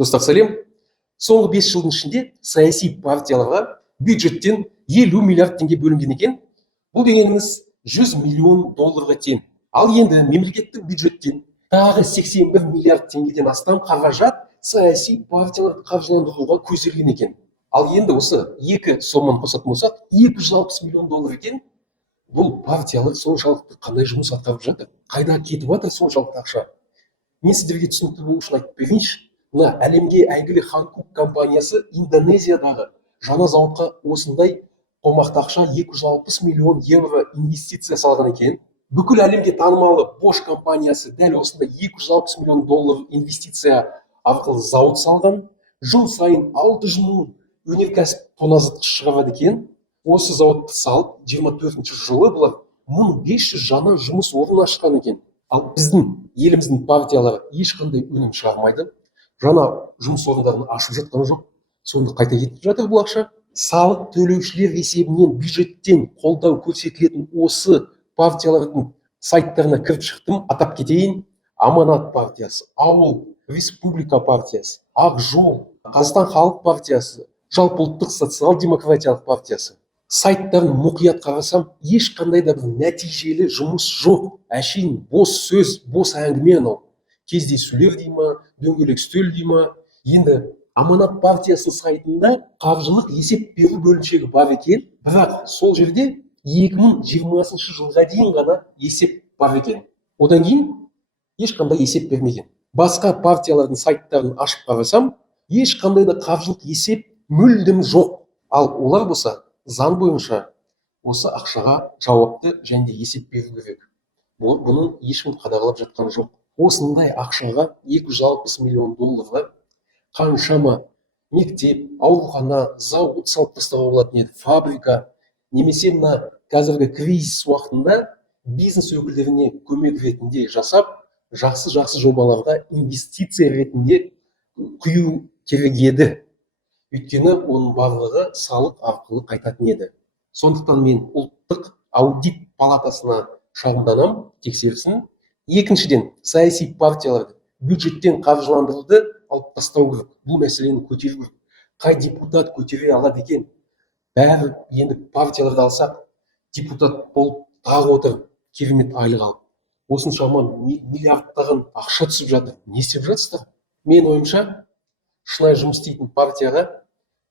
Достар, сәлем. Соңғы 5 жылдың ішінде саяси партияларға бюджеттен 50 миллиард теңге бөлінген екен. Бұл дегеніміз 100 миллион долларға тең. Ал енді мемлекеттік бюджеттен тағы 81 миллиард теңгеден астам қаражат саяси партияларды қаржыландыруға көзделген екен. Ал енді осы екі соманы қосатын болсақ, 260 миллион доллар екен. Бұл партиялар соншалықты қандай жұмыс атқарып жатыр? Қайда кетіп жатыр соншалықты ақша? Мен сіздерге түсінікті болу үшін айтып берейінші. Мына әлемге әйгілі Ханкук компаниясы Индонезиядағы жаңа зауытқа осындай қомақты ақша 260 миллион евро инвестиция салған екен. Бүкіл әлемге танымалы Bosch компаниясы дәл осындай 260 миллион доллар инвестиция арқылы зауыт салған. Жыл сайын 600 мың өнеркәсіп тоңазытқыш шығарады екен. Осы зауытты салып 24-ші жылы бұлар 1500 жаңа жұмыс орнын ашқан екен. Ал біздің еліміздің партиялары ешқандай өнім шығармайды. Жаңа жұмыс орындарын ашып жатқан жоқ. Сонда қайта кетіп жатыр бұл ақша. Салық төлеушілер есебінен бюджеттен қолдау көрсетілетін осы партиялардың сайттарына кіріп шықтым. Атап кетейін: Аманат партиясы, Ауыл, Республика партиясы, Ақ жол, Қазақстан халық партиясы, Жалпыұлттық социал-демократиялық партиясы. Сайттарын мұқият қарасам, ешқандай да бір нәтижелі жұмыс жоқ. Әшейін бос сөз, бос әңгіме анау. Кездесулер дей ма, дөңгелек үстел дей ма. Енді Аманат партиясының сайтында қаржылық есеп беру бөлімшегі бар екен, бірақ сол жерде 2020 жылға дейін ғана есеп бар екен. Одан кейін ешқандай есеп бермеген. Басқа партиялардың сайттарын ашып қарасам, ешқандай да қаржылық есеп мүлдем жоқ. Ал олар болса заң бойынша осы ақшаға жауапты және есеп беру керек. Бұның ешкім қадағалап жатқан жоқ. Осындай ақшаға 260 миллион долларға қаншама мектеп, аурухана, зауыт салып тастауға болатын еді, фабрика, немесе мына қазіргі кризис уақытында бизнес өкілдеріне көмек ретінде жасап, жақсы жобаларға инвестиция ретінде құю керек еді. Өйткені оның барлығы салық арқылы қайтатын еді. Сондықтан мен ұлттық аудит палатасына шағымданам, тексерсін. Екіншіден, саяси партияларды бюджеттен қаржыландыруды алып тастау керек. Бұл мәселені көтеру керек. Қай депутат көтере алады екен? Бәрі енді партияларды алсақ, депутат болып тағы отыр, керемет айлық алып. Осыншама миллиардтаған ақша түсіп жатыр. Не істеп жатсыздар? Мен ойымша, шынайы жұмыс істейтін партияға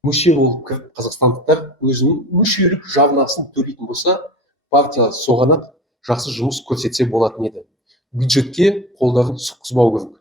мүше болып кіріп, қазақстандықтар өзінің мүшелік жарнасын төлейтін болса, партиялар соған жақсы жұмыс көрсетсе болатын еді. Бюджетке қолдарын сұққызбау керек.